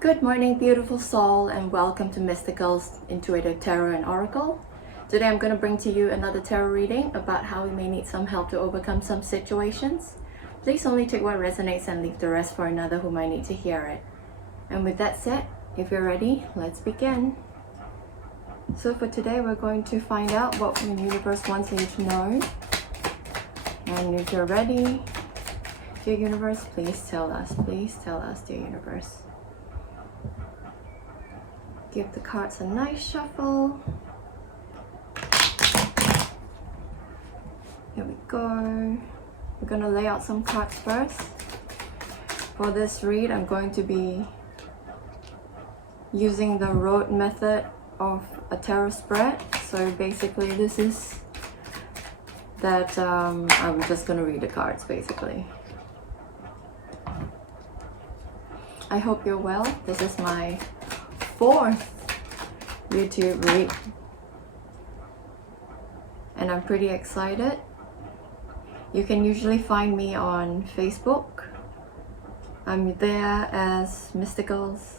Good morning, beautiful soul, and welcome to Mystical's Intuitive Tarot and Oracle. Today I'm going to bring to you another tarot reading about how we may need some help to overcome some situations. Please only take what resonates and leave the rest for another who might need to hear it. And with that said, if you're ready, let's begin. So for today, we're going to find out what the universe wants you to know. And if you're ready, dear universe, please tell us, dear universe. Give the cards a nice shuffle. Here we go. We're going to lay out some cards first. For this read, I'm going to be using the rote method of a tarot spread. So basically this is that I'm just going to read the cards basically. I hope you're well. This is my fourth YouTube read and I'm pretty excited. You can usually find me on Facebook. I'm there as Mystical's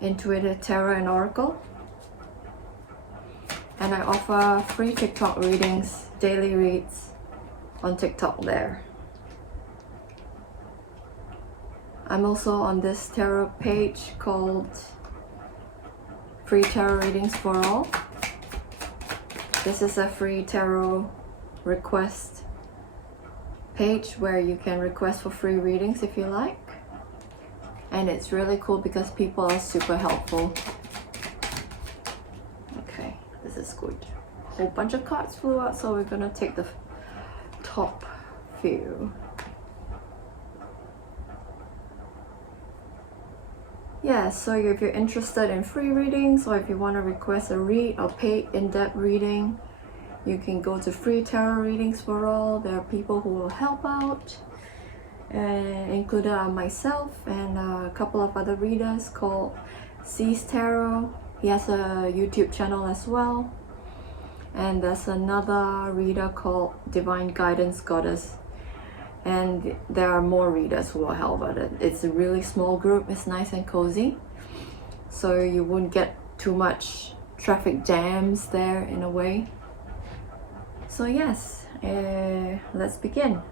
Intuitive Tarot and Oracle, and I offer free TikTok readings, daily reads on TikTok there. I'm also on this tarot page called Free Tarot Readings for All. This is a free tarot request page where you can request for free readings if you like. And it's really cool because people are super helpful. Okay, this is good. A whole bunch of cards flew out, so we're gonna take the top few. Yeah, so if you're interested in free readings or if you want to request a read or pay in-depth reading, you can go to Free Tarot Readings for All. There are people who will help out, included are myself and a couple of other readers called C's Tarot. He has a YouTube channel as well. And there's another reader called Divine Guidance Goddess. And there are more readers who will help with it. It's a really small group. It's nice and cozy, so you wouldn't get too much traffic jams there in a way. So yes, let's begin.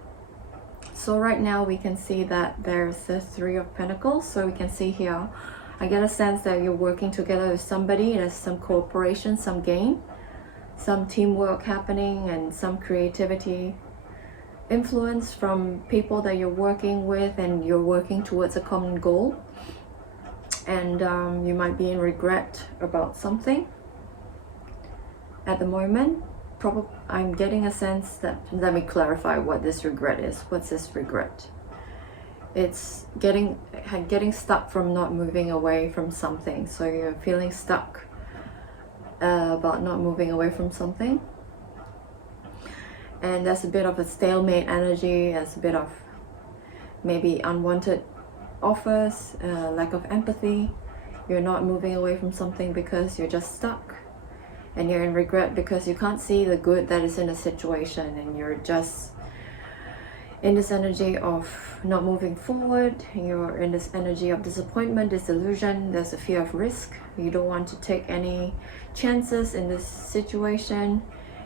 So right now we can see that there's the Three of Pentacles. So we can see here, I get a sense that you're working together with somebody. There's some cooperation, some gain, some teamwork happening, and some creativity influence from people that you're working with, and you're working towards a common goal. And you might be in regret about something at the moment. I'm getting a sense that, let me clarify what this regret is. What's this regret? It's getting stuck from not moving away from something. So you're feeling stuck about not moving away from something. And there's a bit of a stalemate energy, there's a bit of maybe unwanted offers, lack of empathy. You're not moving away from something because you're just stuck. And you're in regret because you can't see the good that is in the situation, and you're just in this energy of not moving forward. You're in this energy of disappointment, disillusion. There's a fear of risk. You don't want to take any chances in this situation,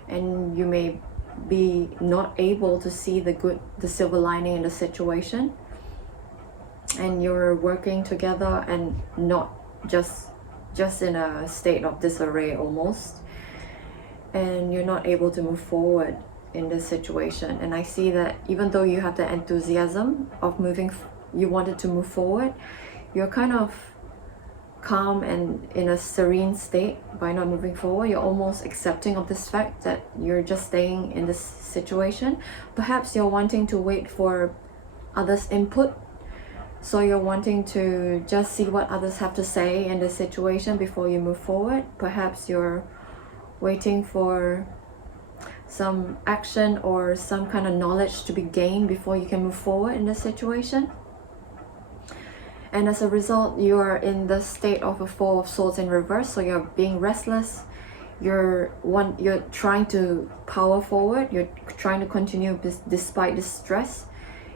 and you may be not able to see the silver lining in the situation, and you're working together and not just in a state of disarray almost, and you're not able to move forward in this situation. And I see that even though you have the enthusiasm of you wanted to move forward, you're kind of calm and in a serene state by not moving forward. You're almost accepting of this fact that you're just staying in this situation. Perhaps you're wanting to wait for others' input, so you're wanting to just see what others have to say in this situation before you move forward. Perhaps you're waiting for some action or some kind of knowledge to be gained before you can move forward in this situation. And as a result, you're in the state of a Four of Swords in reverse. So you're being restless. You're trying to power forward. You're trying to continue despite the stress.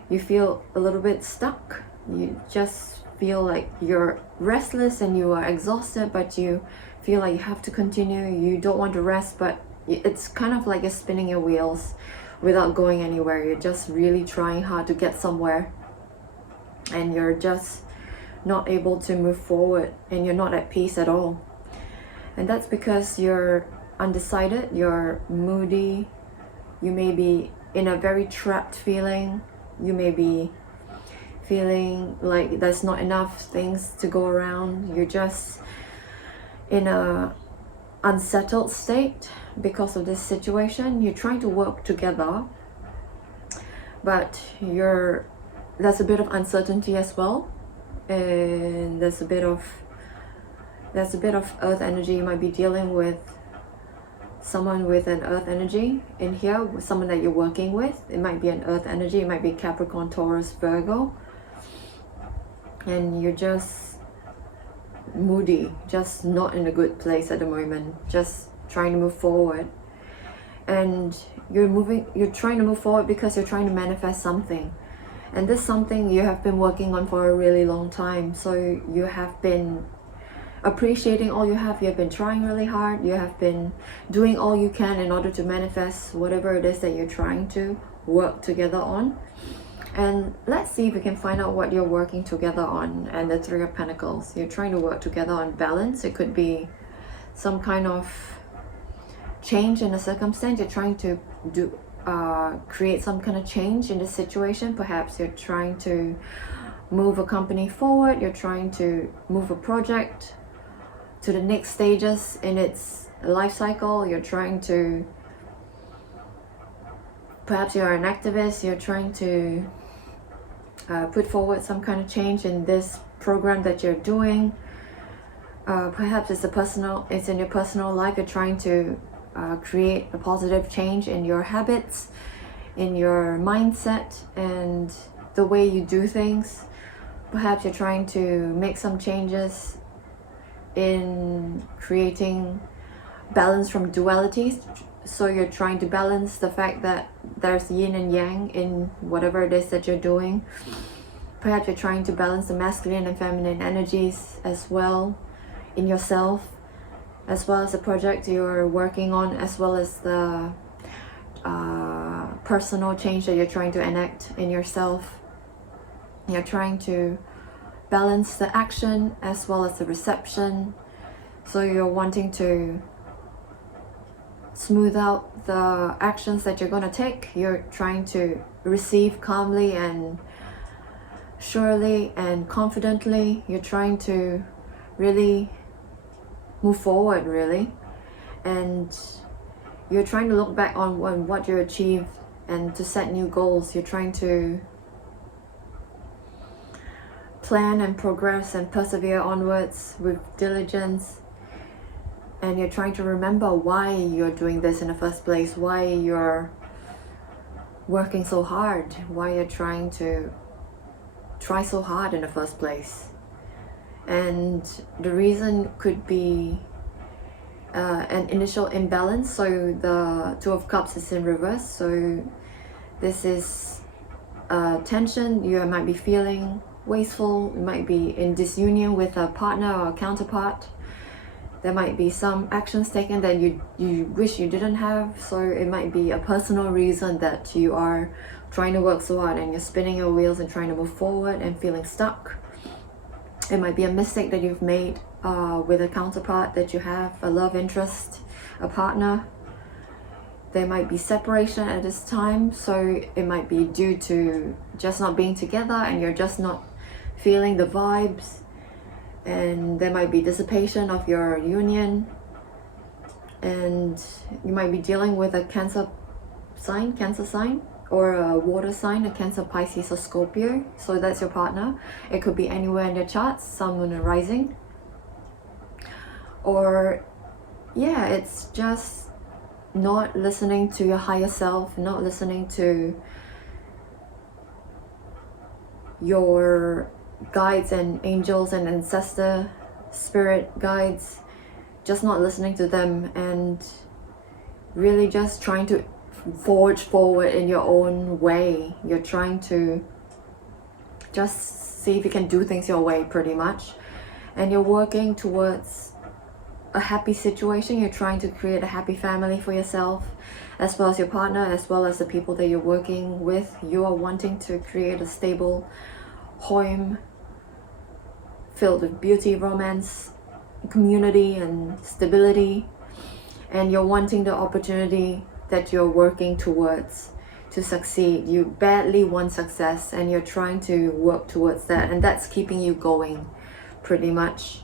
You feel a little bit stuck. You just feel like you're restless and you are exhausted, but you feel like you have to continue. You don't want to rest, but it's kind of like you're spinning your wheels without going anywhere. You're just really trying hard to get somewhere, and you're just not able to move forward, and you're not at peace at all. And that's because you're undecided, you're moody, you may be in a very trapped feeling, you may be feeling like there's not enough things to go around. You're just in a unsettled state because of this situation. You're trying to work together, but there's a bit of uncertainty as well, and there's a bit of earth energy. You might be dealing with someone with an earth energy in here, with someone that you're working with. It might be an earth energy, it might be Capricorn, Taurus, Virgo, and you're just moody, just not in a good place at the moment, just trying to move forward. And you're trying to move forward because you're trying to manifest something, and this something you have been working on for a really long time. So you have been appreciating all you have been trying really hard, you have been doing all you can in order to manifest whatever it is that you're trying to work together on. And let's see if we can find out what you're working together on. And the Three of Pentacles, you're trying to work together on balance. It could be some kind of change in a circumstance. You're trying to create some kind of change in the situation. Perhaps you're trying to move a company forward, you're trying to move a project to the next stages in its life cycle. You're trying to, perhaps you're an activist, you're trying to put forward some kind of change in this program that you're doing. Perhaps it's in your personal life. You're trying to create a positive change in your habits, in your mindset, and the way you do things. Perhaps you're trying to make some changes in creating balance from dualities. So you're trying to balance the fact that there's yin and yang in whatever it is that you're doing. Perhaps you're trying to balance the masculine and feminine energies as well in yourself, as well as the project you're working on, as well as the personal change that you're trying to enact in yourself. You're trying to balance the action as well as the reception. So you're wanting to smooth out the actions that you're going to take. You're trying to receive calmly and surely and confidently. You're trying to really move forward, really. And you're trying to look back on what you achieved and to set new goals. You're trying to plan and progress and persevere onwards with diligence. And you're trying to remember why you're doing this in the first place, why you're working so hard, why you're trying to try so hard in the first place. And the reason could be an initial imbalance. So the Two of Cups is in reverse. So this is tension you might be feeling, wasteful. You might be in disunion with a partner or a counterpart. There might be some actions taken that you wish you didn't have. So it might be a personal reason that you are trying to work so hard and you're spinning your wheels and trying to move forward and feeling stuck. It might be a mistake that you've made with a counterpart that you have, a love interest, a partner. There might be separation at this time. So it might be due to just not being together and you're just not feeling the vibes. And there might be dissipation of your union, and you might be dealing with a Cancer sign, or a water sign, a Cancer, Pisces, or Scorpio. So that's your partner. It could be anywhere in your charts, Sun, Moon, and Rising. Or yeah, it's just not listening to your higher self, not listening to your guides and angels and ancestor spirit guides, just not listening to them and really just trying to forge forward in your own way. You're trying to just see if you can do things your way, pretty much. And you're working towards a happy situation. You're trying to create a happy family for yourself, as well as your partner, as well as the people that you're working with. You are wanting to create a stable home filled with beauty, romance, community, and stability. And you're wanting the opportunity that you're working towards to succeed. You badly want success, and you're trying to work towards that, and that's keeping you going, pretty much.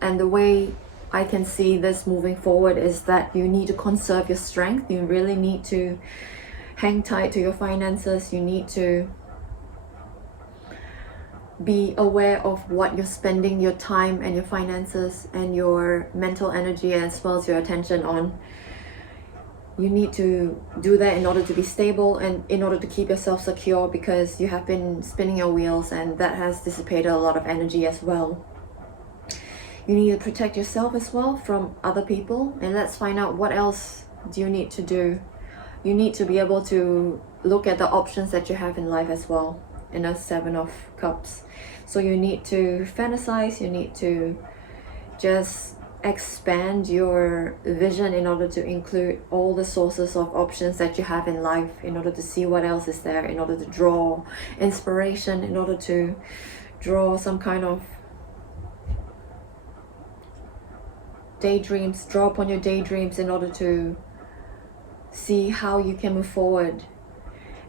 And the way I can see this moving forward is that you need to conserve your strength. You really need to hang tight to your finances. You need to be aware of what you're spending your time and your finances and your mental energy as well as your attention on. You need to do that in order to be stable and in order to keep yourself secure, because you have been spinning your wheels and that has dissipated a lot of energy as well. You need to protect yourself as well from other people. And let's find out, what else do you need to do? You need to be able to look at the options that you have in life as well, in a 7 of Cups. So you need to fantasize, you need to just expand your vision in order to include all the sources of options that you have in life, in order to see what else is there, in order to draw inspiration, in order to draw some kind of daydreams, draw upon your daydreams in order to see how you can move forward.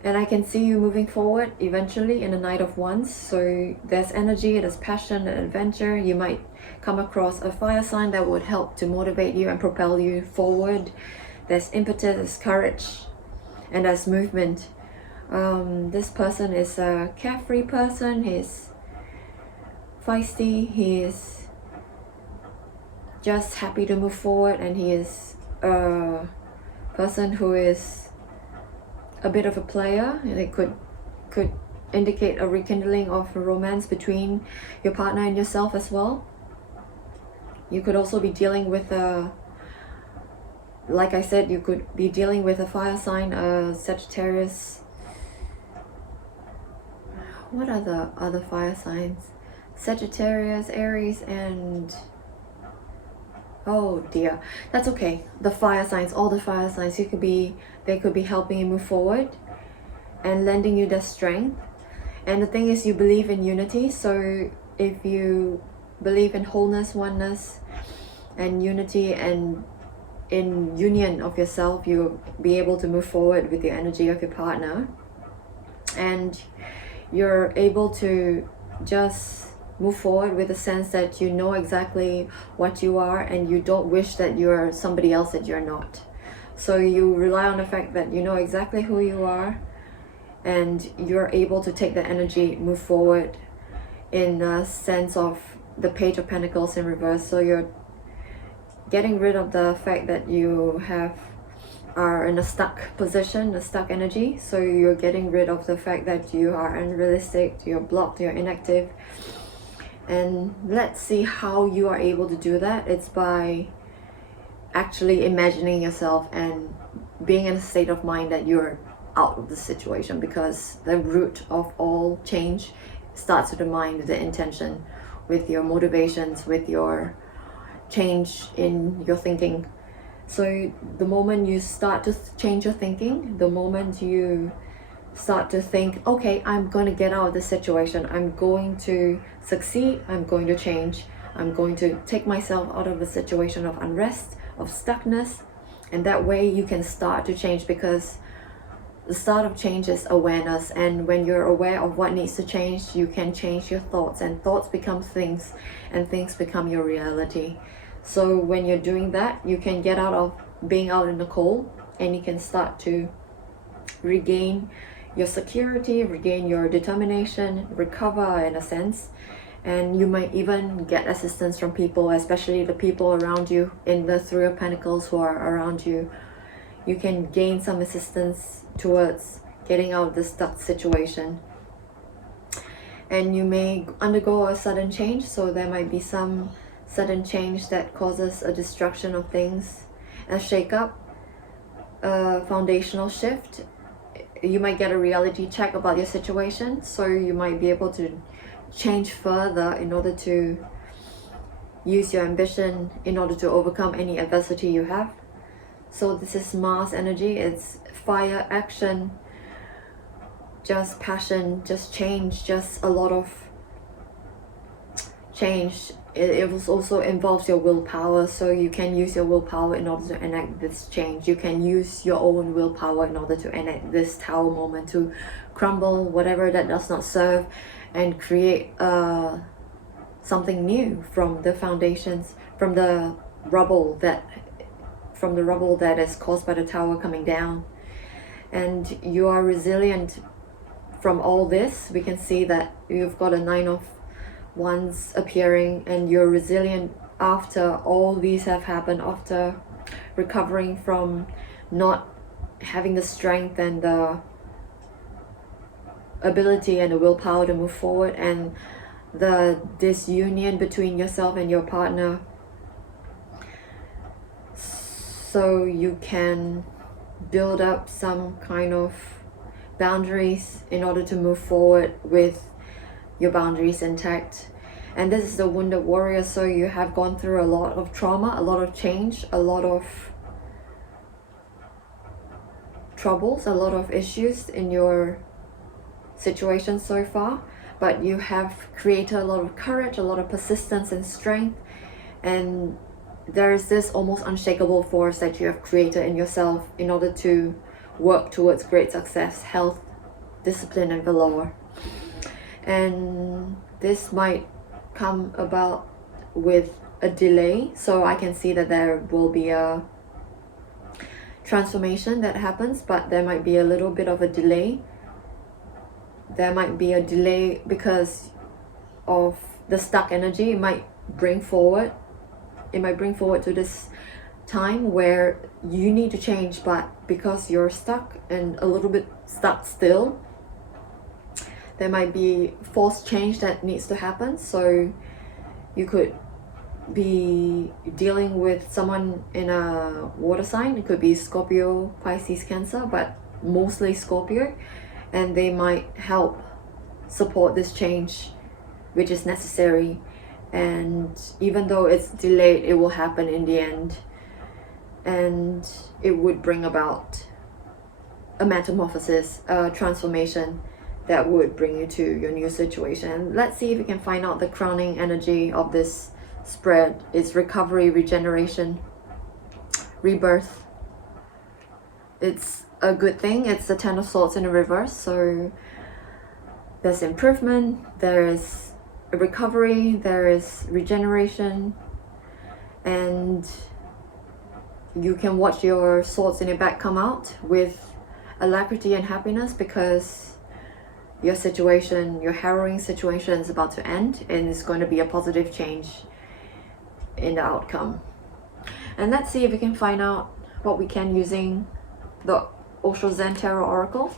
And I can see you moving forward eventually in the Knight of Wands. So there's energy, there's passion and adventure. You might come across a fire sign that would help to motivate you and propel you forward. There's impetus, there's courage, and there's movement. This person is a carefree person. He's feisty. He is just happy to move forward, and he is a person who is a bit of a player. And it could indicate a rekindling of a romance between your partner and yourself as well. You could also be dealing with like I said, you could be dealing with a fire sign, Sagittarius. What are the other fire signs? Sagittarius, Aries, and oh dear, that's okay. The fire signs, all the fire signs, they could be helping you move forward and lending you their strength. And the thing is, you believe in unity. So if you believe in wholeness, oneness, and unity, and in union of yourself, you'll be able to move forward with the energy of your partner. And you're able to just move forward with a sense that you know exactly what you are, and you don't wish that you're somebody else that you're not. So you rely on the fact that you know exactly who you are, and you're able to take that energy, move forward in a sense of the Page of Pentacles in reverse. So you're getting rid of the fact that you are in a stuck position, a stuck energy. So you're getting rid of the fact that you are unrealistic, you're blocked, you're inactive. And let's see how you are able to do that. It's by actually imagining yourself and being in a state of mind that you're out of the situation, because the root of all change starts with the mind, with the intention, with your motivations, with your change in your thinking. So the moment you start to change your thinking, the moment you start to think, okay, I'm going to get out of this situation, I'm going to succeed, I'm going to change, I'm going to take myself out of a situation of unrest, of stuckness, and that way you can start to change, because the start of change is awareness. And when you're aware of what needs to change, you can change your thoughts, and thoughts become things, and things become your reality. So when you're doing that, you can get out of being out in the cold, and you can start to regain your security, regain your determination, recover in a sense. And you might even get assistance from people, especially the people around you in the Three of Pentacles who are around you. You can gain some assistance towards getting out of this stuck situation. And you may undergo a sudden change, so there might be some sudden change that causes a destruction of things, a shake-up, a foundational shift you might get a reality check about your situation, so you might be able to change further in order to use your ambition in order to overcome any adversity you have. So this is Mars energy. It's fire, action, just passion, just change, just a lot of change. It also involves your willpower, so you can use your willpower in order to enact this change. You can use your own willpower in order to enact this tower moment, to crumble whatever that does not serve and create something new from the foundations, from the rubble that is caused by the tower coming down. And you are resilient from all this. We can see that you've got a 9 of Wands appearing, and you're resilient after all these have happened, after recovering from not having the strength and the ability and the willpower to move forward, and the disunion between yourself and your partner. So you can build up some kind of boundaries in order to move forward with your boundaries intact. And this is the wounded warrior, so you have gone through a lot of trauma, a lot of change, a lot of troubles, a lot of issues in your situation so far, but you have created a lot of courage, a lot of persistence and strength, and there's this almost unshakable force that you have created in yourself in order to work towards great success, health, discipline, and valor. And this might come about with a delay, so I can see that there will be a transformation that happens, but there might be a little bit of a delay. There might be a delay because of the stuck energy. It might bring forward to this time where you need to change, but because you're stuck and a little bit stuck still, there might be forced change that needs to happen. So you could be dealing with someone in a water sign. It could be Scorpio, Pisces, Cancer, but mostly Scorpio, and they might help support this change which is necessary. And even though it's delayed, it will happen in the end, and it would bring about a metamorphosis, a transformation that would bring you to your new situation. Let's see if we can find out the crowning energy of this spread. It's recovery, regeneration, rebirth. It's a good thing. It's the 10 of Swords in the reverse, so there's improvement, there is a recovery, there is regeneration, and you can watch your swords in your back come out with alacrity and happiness, because your situation, your harrowing situation, is about to end, and it's going to be a positive change in the outcome. And let's see if we can find out what we can using the Osho Zen Tarot Oracle.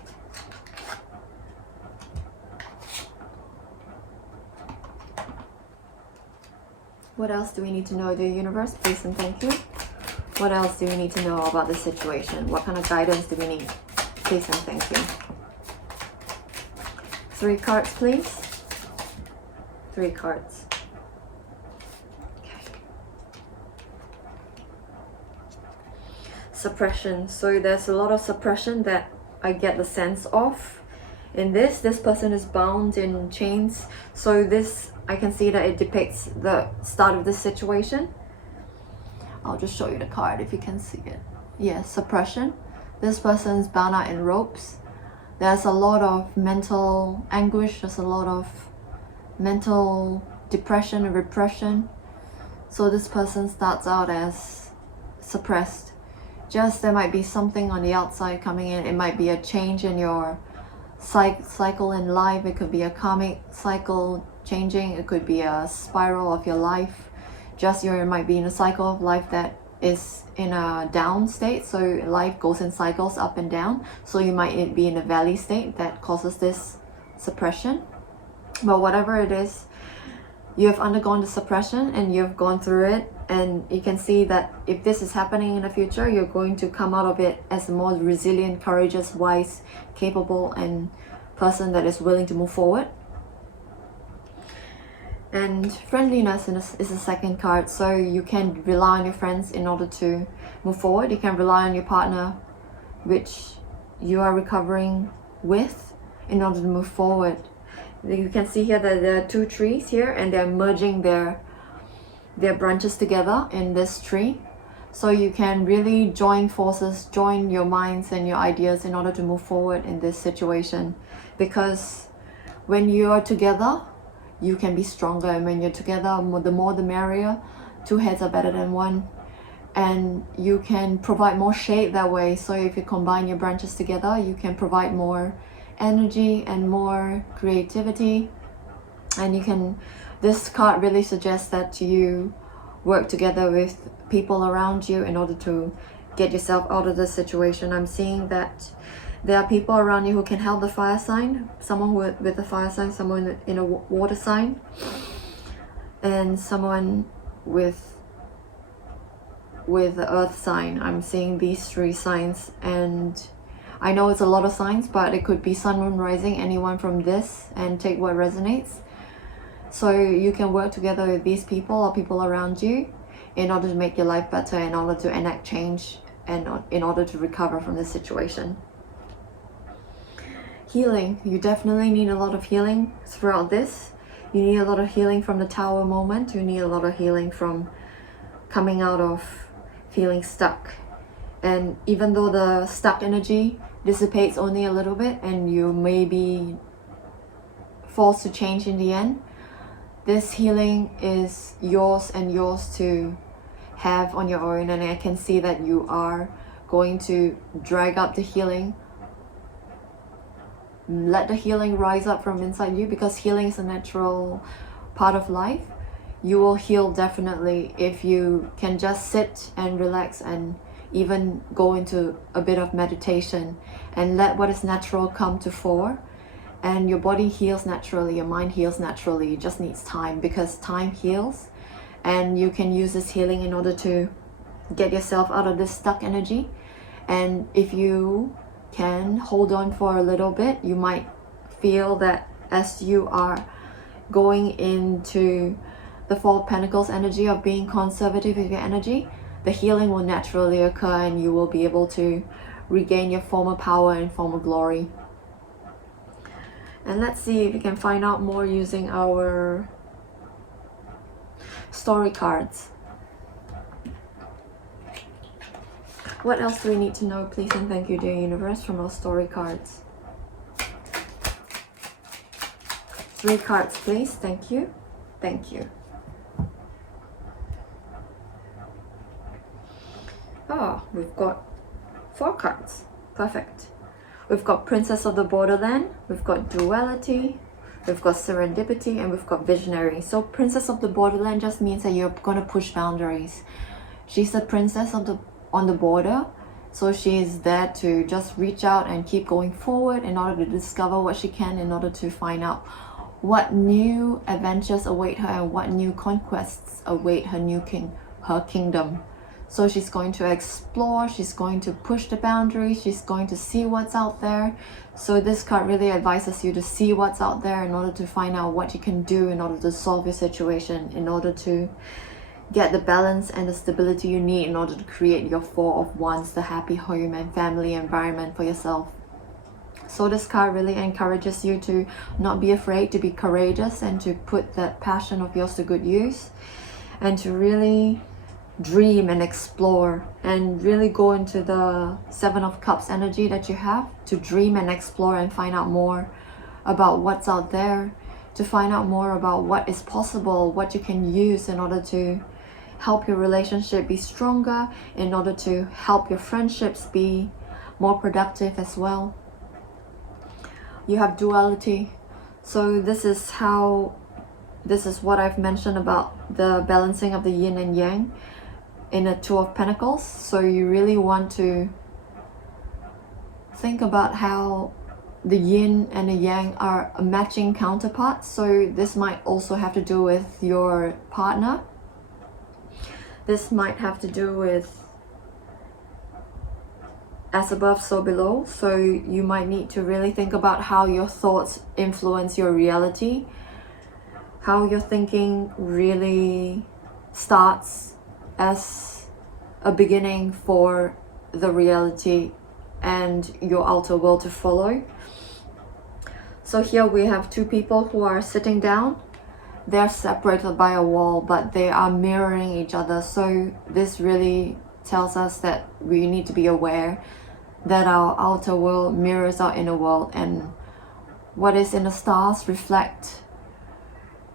What else do we need to know, dear universe? Please and thank you. What else do we need to know about this situation? What kind of guidance do we need? Please and thank you. 3 cards, please. 3 cards. Okay. Suppression. So there's a lot of suppression that I get the sense of in this. This person is bound in chains. So this, I can see that it depicts the start of this situation. I'll just show you the card if you can see it. Yeah, suppression. This person's bound out in ropes. There's a lot of mental anguish. There's a lot of mental depression and repression. So this person starts out as suppressed. Just there might be something on the outside coming in. It might be a change in your cycle in life. It could be a karmic cycle changing. It could be a spiral of your life. Just you might be in a cycle of life that is in a down state, so life goes in cycles up and down. So you might be in a valley state that causes this suppression. But whatever it is, you have undergone the suppression and you've gone through it, and you can see that if this is happening in the future, you're going to come out of it as a more resilient, courageous, wise, capable, and person that is willing to move forward. And friendliness is the second card, so you can rely on your friends in order to move forward. You can rely on your partner, which you are recovering with, in order to move forward. You can see here that there are two trees here, and they're merging their branches together in this tree. So you can really join forces, join your minds and your ideas in order to move forward in this situation. Because when you are together, you can be stronger, and when you're together, the more the merrier. Two heads are better than one, and you can provide more shade that way. So if you combine your branches together, you can provide more energy and more creativity. And you can, this card really suggests that you work together with people around you in order to get yourself out of the situation. I'm seeing that there are people around you who can help the fire sign, someone with a fire sign, someone in a water sign, and someone with the earth sign. I'm seeing these three signs, and I know it's a lot of signs, but it could be sun, moon, rising, anyone from this, and take what resonates. So you can work together with these people or people around you in order to make your life better, in order to enact change, and in order to recover from this situation. Healing. You definitely need a lot of healing throughout this. You need a lot of healing from the Tower moment. You need a lot of healing from coming out of feeling stuck. And even though the stuck energy dissipates only a little bit and you may be forced to change in the end, this healing is yours and yours to have on your own. And I can see that you are going to drag up the healing. Let the healing rise up from inside you, because healing is a natural part of life. You will heal definitely if you can just sit and relax and even go into a bit of meditation and let what is natural come to fore. And your body heals naturally, your mind heals naturally. It just needs time, because time heals, and you can use this healing in order to get yourself out of this stuck energy. And if you can hold on for a little bit, you might feel that as you are going into the Four of Pentacles energy of being conservative with your energy, the healing will naturally occur, and you will be able to regain your former power and former glory. And let's see if we can find out more using our story cards. What else do we need to know? Please and thank you, dear universe, from our story cards. 3 cards, please. Thank you. Thank you. Oh, we've got 4 cards. Perfect. We've got Princess of the Borderland, we've got Duality, we've got Serendipity, and we've got Visionary. So Princess of the Borderland just means that you're going to push boundaries. She's the princess on the border, so she's there to just reach out and keep going forward in order to discover what she can, in order to find out what new adventures await her and what new conquests await her kingdom. So she's going to explore, she's going to push the boundaries, she's going to see what's out there. So this card really advises you to see what's out there in order to find out what you can do in order to solve your situation, in order to get the balance and the stability you need in order to create your 4 of Wands, the happy home and family environment for yourself. So this card really encourages you to not be afraid, to be courageous, and to put that passion of yours to good use, and to really dream and explore, and really go into the 7 of Cups energy that you have, to dream and explore and find out more about what's out there, to find out more about what is possible, what you can use in order to help your relationship be stronger, in order to help your friendships be more productive as well. You have Duality. So this is what I've mentioned about the balancing of the yin and yang in a 2 of Pentacles. So you really want to think about how the yin and the yang are a matching counterparts. So this might also have to do with your partner. This might have to do with as above, so below. So you might need to really think about how your thoughts influence your reality, how your thinking really starts as a beginning for the reality and your outer world to follow. So here we have two people who are sitting down. They're separated by a wall, but they are mirroring each other. So this really tells us that we need to be aware that our outer world mirrors our inner world, and what is in the stars reflect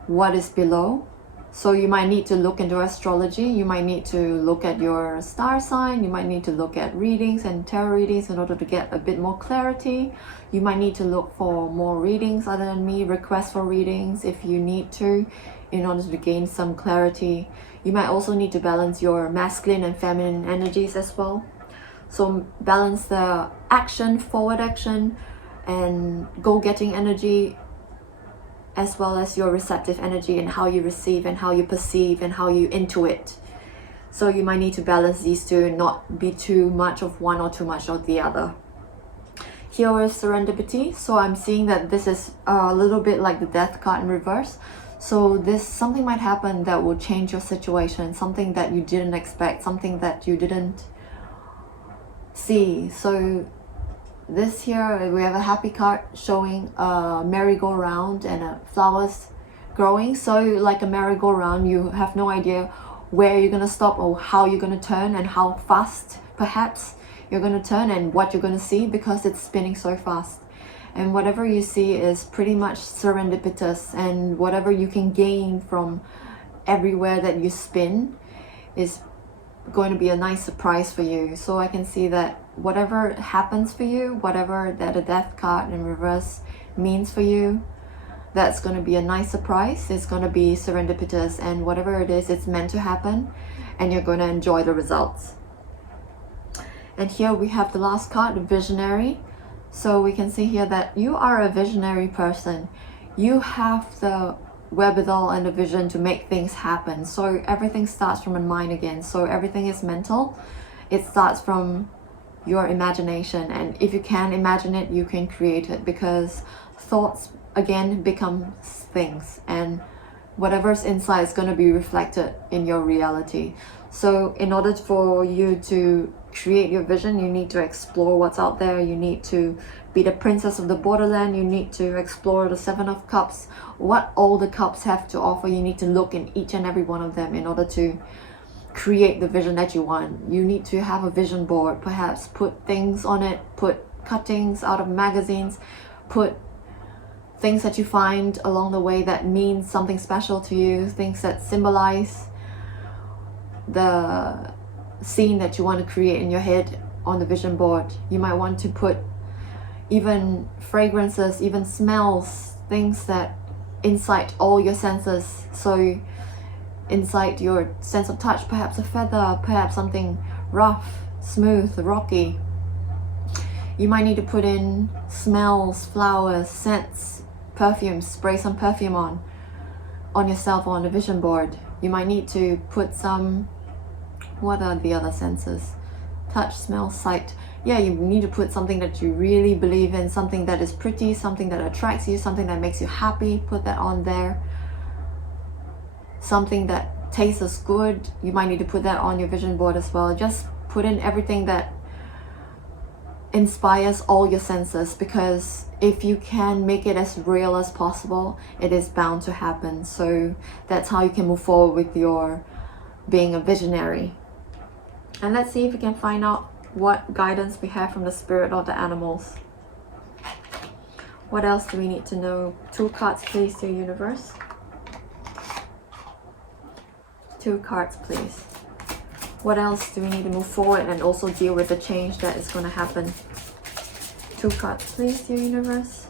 what is below. So you might need to look into astrology, you might need to look at your star sign, you might need to look at readings and tarot readings in order to get a bit more clarity. You might need to look for more readings other than me, request for readings if you need to, in order to gain some clarity. You might also need to balance your masculine and feminine energies as well. So balance the action, forward action, and goal-getting energy, as well as your receptive energy and how you receive and how you perceive and how you intuit. So you might need to balance these two, not be too much of one or too much of the other. Here is serendipity. So I'm seeing that this is a little bit like the death card in reverse. So something might happen that will change your situation, something that you didn't expect, something that you didn't see. So this here, we have a happy card showing a merry-go-round and flowers growing. So like a merry-go-round, you have no idea where you're gonna stop or how you're gonna turn and how fast perhaps you're gonna turn and what you're gonna see, because it's spinning so fast. And whatever you see is pretty much serendipitous, and whatever you can gain from everywhere that you spin is going to be a nice surprise for you. So I can see that whatever happens for you, whatever that a death card in reverse means for you, that's going to be a nice surprise. It's going to be serendipitous, and whatever it is, it's meant to happen, and you're going to enjoy the results. And here we have the last card, the visionary. So we can see here that you are a visionary person. You have the wherewithal and the vision to make things happen. So everything starts from the mind again. So everything is mental. It starts from your imagination, and if you can imagine it, you can create it, because thoughts again become things, and whatever's inside is going to be reflected in your reality. So in order for you to create your vision, you need to explore what's out there. You need to be the princess of the borderland. You need to explore the Seven of Cups, what all the cups have to offer. You need to look in each and every one of them in order to create the vision that you want. You need to have a vision board, perhaps put things on it, put cuttings out of magazines, put things that you find along the way that means something special to you, things that symbolize the scene that you want to create in your head on the vision board. You might want to put even fragrances, even smells, things that incite all your senses. So inside your sense of touch, perhaps a feather, perhaps something rough, smooth, rocky. You might need to put in smells, flowers, scents, perfumes, spray some perfume on yourself or on the vision board. You might need to put some, what are the other senses? Touch, smell, sight. Yeah, you need to put something that you really believe in, something that is pretty, something that attracts you, something that makes you happy. Put that on there. Something that tastes good, you might need to put that on your vision board as well. Just put in everything that inspires all your senses, because if you can make it as real as possible, it is bound to happen. So that's how you can move forward with your being a visionary. And let's see if we can find out what guidance we have from the spirit or the animals. What else do we need to know? 2 cards please, to universe. 2 cards please. What else do we need to move forward and also deal with the change that is going to happen? 2 cards please, dear universe.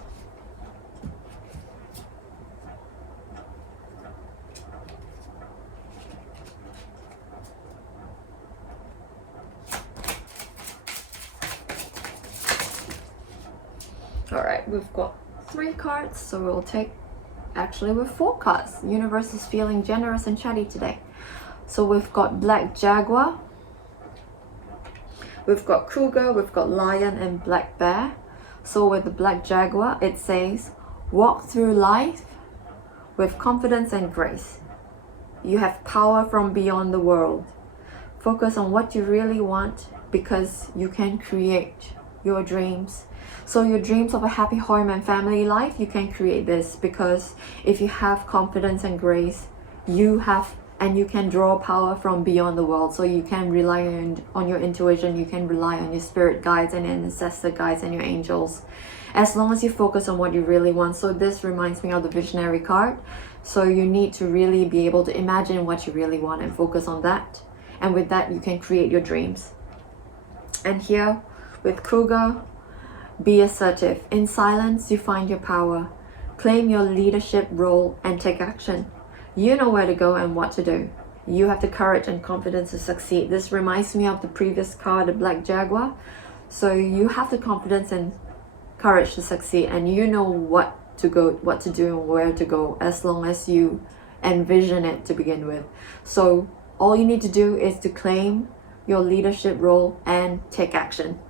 Alright, we've got 3 cards, so we'll take actually with 4 cards. Universe is feeling generous and chatty today. So we've got Black Jaguar, we've got Cougar, we've got Lion and Black Bear. So with the Black Jaguar, it says, walk through life with confidence and grace. You have power from beyond the world. Focus on what you really want because you can create your dreams. So your dreams of a happy home and family life, you can create this, because if you have confidence and grace, you can draw power from beyond the world. So you can rely on your intuition, you can rely on your spirit guides and ancestor guides and your angels, as long as you focus on what you really want. So this reminds me of the visionary card. So you need to really be able to imagine what you really want and focus on that. And with that, you can create your dreams. And here with Cougar, be assertive. In silence, you find your power. Claim your leadership role and take action. You know where to go and what to do. You have the courage and confidence to succeed. This reminds me of the previous card, the Black Jaguar. So you have the confidence and courage to succeed, and you know what to do and where to go, as long as you envision it to begin with. So all you need to do is to claim your leadership role and take action.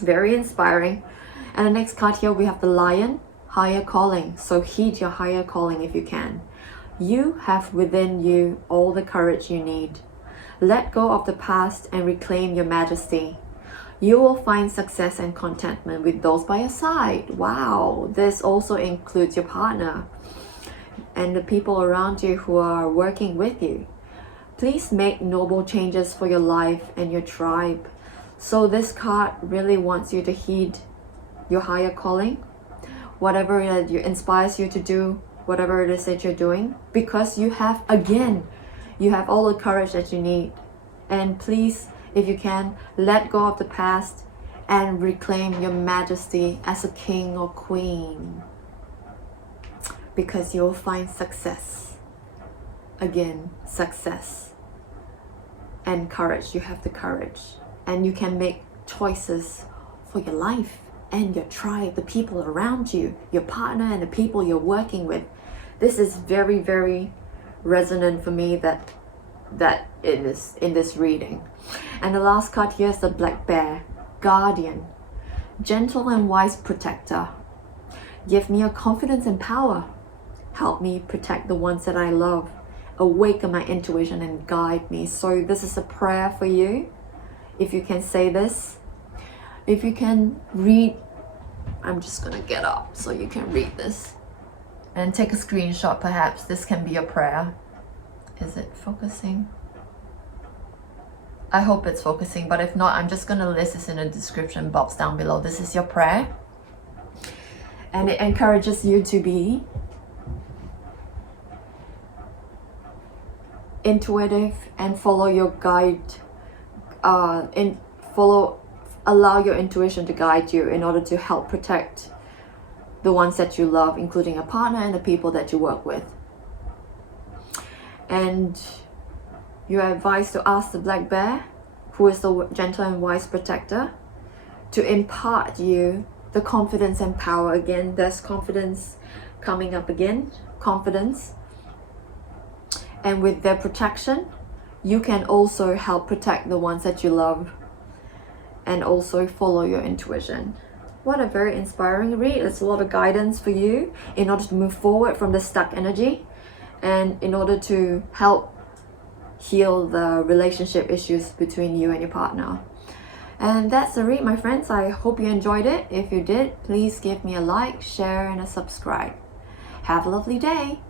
Very inspiring. And the next card here, we have the Lion, higher calling. So heed your higher calling if you can. You have within you all the courage you need. Let go of the past and reclaim your majesty. You will find success and contentment with those by your side. Wow, this also includes your partner and the people around you who are working with you. Please make noble changes for your life and your tribe. So this card really wants you to heed your higher calling, whatever it inspires you to do, whatever it is that you're doing, because you have all the courage that you need. And please, if you can, let go of the past and reclaim your majesty as a king or queen, because you'll find success. Again, success and courage. You have the courage, and you can make choices for your life and your tribe, the people around you, your partner and the people you're working with. This is very, very resonant for me that in this reading. And the last card here is the Black Bear, guardian, gentle and wise protector. Give me your confidence and power. Help me protect the ones that I love. Awaken my intuition and guide me. So this is a prayer for you. If you can say this, if you can read, I'm just gonna get up so you can read this and take a screenshot. Perhaps this can be a prayer. Is it focusing? I hope it's focusing, but if not, I'm just gonna list this in the description box down below. This is your prayer, and it encourages you to be intuitive and follow your guide. Allow your intuition to guide you in order to help protect the ones that you love, including a partner and the people that you work with. And you are advised to ask the Black Bear, who is the gentle and wise protector, to impart you the confidence and power. Again, there's confidence coming up again, confidence. And with their protection, you can also help protect the ones that you love and also follow your intuition. What a very inspiring read. It's a lot of guidance for you in order to move forward from the stuck energy and in order to help heal the relationship issues between you and your partner. And that's the read, my friends. I hope you enjoyed it. If you did, please give me a like, share, and a subscribe. Have a lovely day.